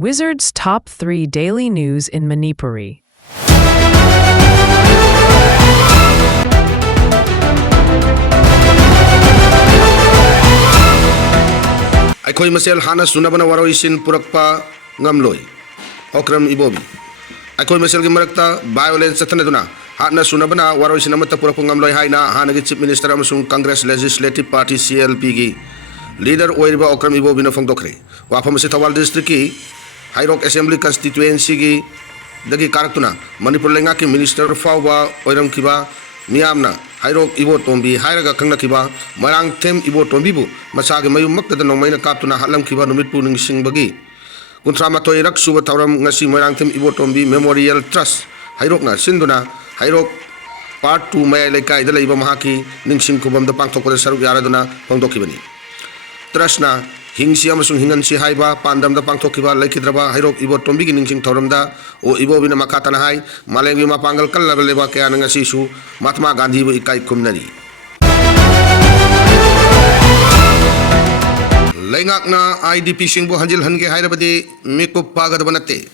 Wizards Top 3 Daily News in Manipuri. Aikoy masel hana sunabana waroisin purakpa ngamloy Okram Ibobi Aikoy masel gi marakta violence tanaduna hatna sunabana waroisin amata purakpa ngamloy haina hanagi chief minister amasung Congress Legislative Party CLP gi leader oiriba Okram Ibobi na fongdokre wafam se Thawal district ki Hairok Assembly constituency gi dagi karaktuna Manipur lenga ki minister fawba oiram kiba miyamna Hairok Ibo Tombi Hairaga Kangna kiba marang them Ibo Tombi bu masagi mayum makta nongmaina kaptuna halam kiba numitpu ningsing bagi kuntra matoi rak suba tauram ngasi marang them Ibo Tombi Memorial Trust Hairok na sinduna Hairok part 2 mayai lekai dala iba mahaki ningsing kubam da pangthokpa saruk yaraduna pangdokibani trust na hingsi amasung hingansi haiba pandam da pangthokiba laikidraba Hairok Ibo Tombi gi ningsing tauramda o Ibo bina makatana hai malengi mapangal kallaba leba kaya ngasi su Mahatma Gandhi bu ikai kumnari Lengakna IDP singbu hanjil hange hairabadi mikup pagadaba natte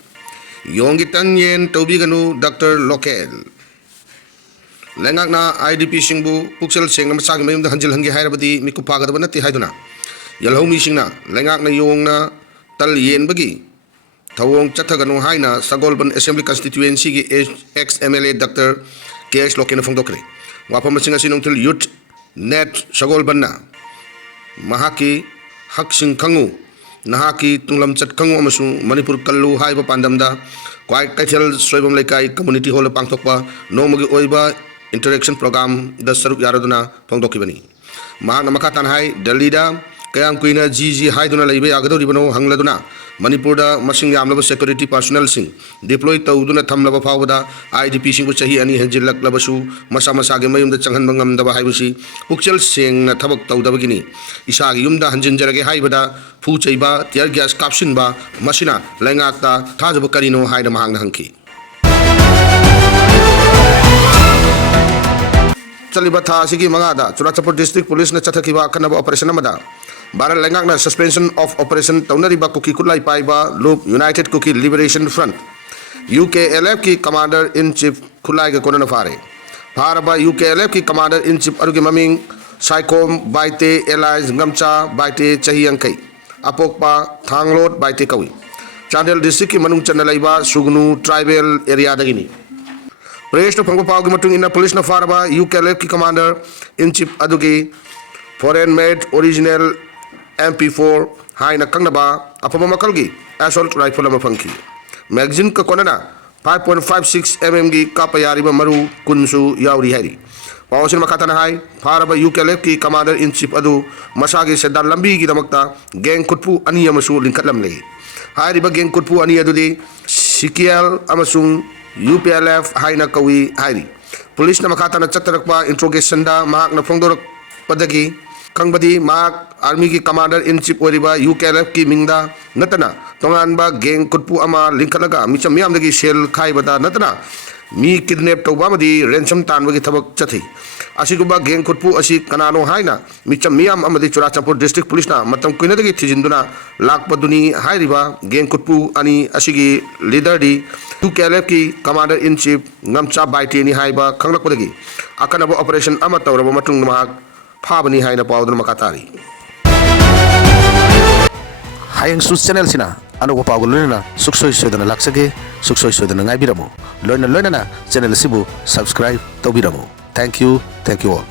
yongitan yen tobiganu Dr. Lokel Lengakna IDP singbu puksel sing masag mayumda hanjil hange hairabadi mikup pagadaba natte haiduna Yalhomi singna lengakna yongna tal yen bagi Thawong Chathaganu haina Sagolban Assembly Constituency gi ex MLA Dr. KS Lokel na fongdokre wapam singa sinungtil youth net Sagolban na mahaki haksing kangu nahaki tunglam chat kangu amasung Manipur kallu haiba pandamda kwai kaithel soibam lekai community hall pangthokpa nomagi oiba interaction program da saruk yaraduna pangdokibani mahakna makatan hai Delida kayang kuina GG haiduna leibe agado ribano hangladuna Manipur da masing yamlaba security personnel sing deploy tawduna thamlaba fawda IDP sing bu chahi ani henjilak labasu masa masa ge mayum da changhan bangam da haibusi pukchel sing na thabak tawdabagini isa gi yum da hanjin jarage haibada fu chaiba tear gas caption ba masina lengakta thajaba karino haida mahangna hangki chaliba tha sigi mangada Churachapur district police na chathakiba kanaba operation amada Baral lengakna suspension of operation taunariba kuki kulai paiba loop United Kuki Liberation Front UKLF ki commander in chief kulai ga konana fare Paraba UKLF ki commander in chief arugi maming Saikom Baite Elias Ngamcha Baite Chahiangkai Apokpa Thanglot Baite Kawi Chandel district ki manung chanalaiba Sugnu tribal area dagini Presto pangpa pawgi matung ina police na faraba UKLF ki commander in chief adugi foreign made original MP4 haina kangnaba apama makalgi assault rifle ama phangki magazine ka konana 5.56 mm gi kapayariba maru kunsu yauri hari pawsin makatana hai faraba UKLF ki commander in chief adu masagi sedar lambi gi damakta geng kutpu ani amasu linkatlam le hariba geng kutpu ani adudi CKL amasung UPLF haina kawi hari police na makatana chatarakpa interrogation da mahak na phongdorak padagi kangbadi mak army ki commander in chief oriba UKLF ki mingda natana tonganba geng kutpu ama linkalaga micham miyam dagi sel khaibada natana mi kidnap tawba madi ransom tanbagi thabak chathi asiguba geng kutpu asi kanano haina micham miyam amadi Churachapur district police na matam kuina dagi thijinduna lakpaduni hairiba geng kutpu ani asigi leader di UKLF ki commander in chief Ngamcha Baite ni haiba khanglakpadagi akanaba operation ama tawraba matung mahak Phabani haina pawdun makatari Hayang sus channel sina ano ko pawgul na suksoi soidana laksage suksoi soidana ngai biramo loina na channel sibu subscribe to biramo thank you all